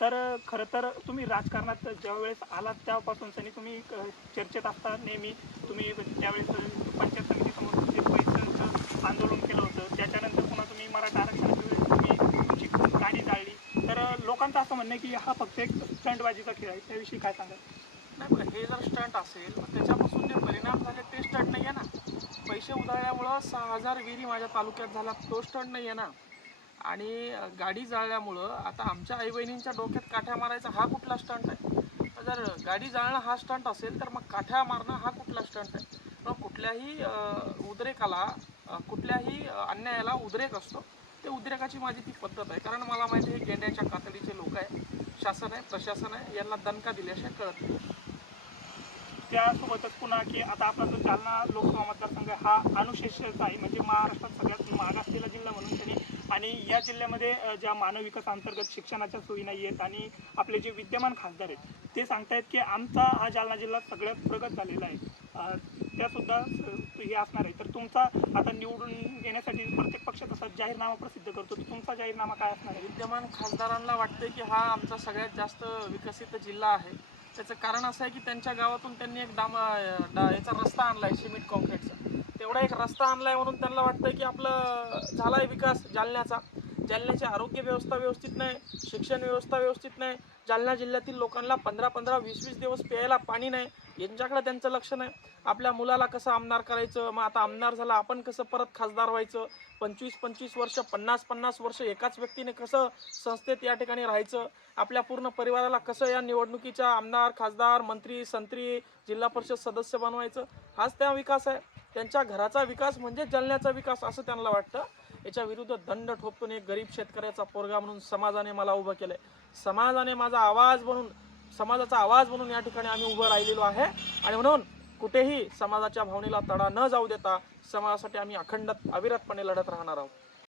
तर खरं तर तुम्ही राजकारणात ज्या वेळेस आलात त्यापासून सनी तुम्ही चर्चेत असता नेहमी. तुम्ही त्यावेळेस पंचायत समितीसमोर ते पैशांचं आंदोलन केलं होतं त्याच्यानंतर पुन्हा तुम्ही मराठा आरक्षणाच्या वेळेस तुम्ही तुमची गाडी जाळली. तर लोकांचं असं म्हणणं आहे की हा फक्त एक स्टंटबाजीचा खेळ आहे. त्याविषयी काय सांगाल? नाही बघा हे जर स्टंट असेल मग त्याच्यापासून जे परिणाम झाले ते स्टंट नाही आहे ना. पैसे उधळल्यामुळं सहा हजार विहिरी माझ्या तालुक्यात झाला. तो स्टंट नाही आहे ना. आणि गाडी जाळल्यामुळं आता आमच्या आई बहिणींच्या डोक्यात काठ्या मारायचा हा कुठला स्टंट आहे? जर गाडी जाळणं हा स्टंट असेल तर मग काठ्या मारणं हा कुठला स्टंट आहे? मग कुठल्याही उद्रेकाला कुठल्याही अन्यायाला उद्रेक असतो. ते उद्रेकाची माझी ती पद्धत आहे. कारण मला माहिती आहे हे गेंड्याच्या कातडीचे लोक आहे. शासन आहे प्रशासन आहे. यांना दणका दिल्याशिवाय कळत नाही. त्यासोबतच पुन्हा की आता आपला जो जालना लोकसभा मतदारसंघ हा अनुशेषचा आहे. म्हणजे महाराष्ट्रात सगळ्यात मागासलेला आणि या जिल्ह्यामध्ये ज्या मानव विकास अंतर्गत शिक्षणाच्या सोयी नाही आहेत आणि आपले जे विद्यमान खासदार आहेत ते सांगतायत की आमचा हा जालना जिल्हा सगळ्यात प्रगत झालेला आहे. त्यासुद्धा हे असणार आहे. तर तुमचा आता निवडून येण्यासाठी प्रत्येक पक्ष तसा जाहीरनामा प्रसिद्ध करतो. तुमचा जाहीरनामा काय असणार आहे? विद्यमान खासदारांना वाटते की हा आमचा सगळ्यात जास्त विकसित जिल्हा आहे. त्याचं कारण असं आहे की त्यांच्या गावातून त्यांनी एक डाम याचा रस्ता आणलाय सिमेंट कॉन्क्रीटचा तेवढा एक रस्ता आणलाय म्हणून त्यांना वाटतंय की आपलं झालाय विकास जालन्याचा. जालन्याची आरोग्य व्यवस्था व्यवस्थित नाही शिक्षण व्यवस्था व्यवस्थित नाही जालना जिल्ह्यातील लोकांना पंधरा पंधरा वीस वीस दिवस प्यायला पाणी नाही यांच्याकडे त्यांचं लक्ष नाही. आपल्या मुलाला कसं आमदार करायचं मग आता आमदार झाला आपण कसं परत खासदार व्हायचं? पंचवीस पंचवीस वर्ष पन्नास पन्नास वर्ष एकाच व्यक्तीने कसं संस्थेत या ठिकाणी राहायचं? आपल्या पूर्ण परिवाराला कसं या निवडणुकीच्या आमदार खासदार मंत्री संत्री जिल्हा परिषद सदस्य बनवायचं? हाच त्या विकास आहे. त्यांच्या घराचा विकास म्हणजे जलण्याचा विकास असं त्यांना वाटतं. याच्या विरुद्ध दंड ठोकून एक गरीब शेतकऱ्याचा पोरगा म्हणून समाजाने मला उभं केलंय. समाजाने माझा आवाज बनून समाजाचा आवाज म्हणून या ठिकाणी आम्ही उभं राहिलेलो आहे. आणि म्हणून कुठेही समाजाच्या भावनेला तडा न जाऊ देता समाजासाठी आम्ही अखंड अविरतपणे लढत राहणार आहोत.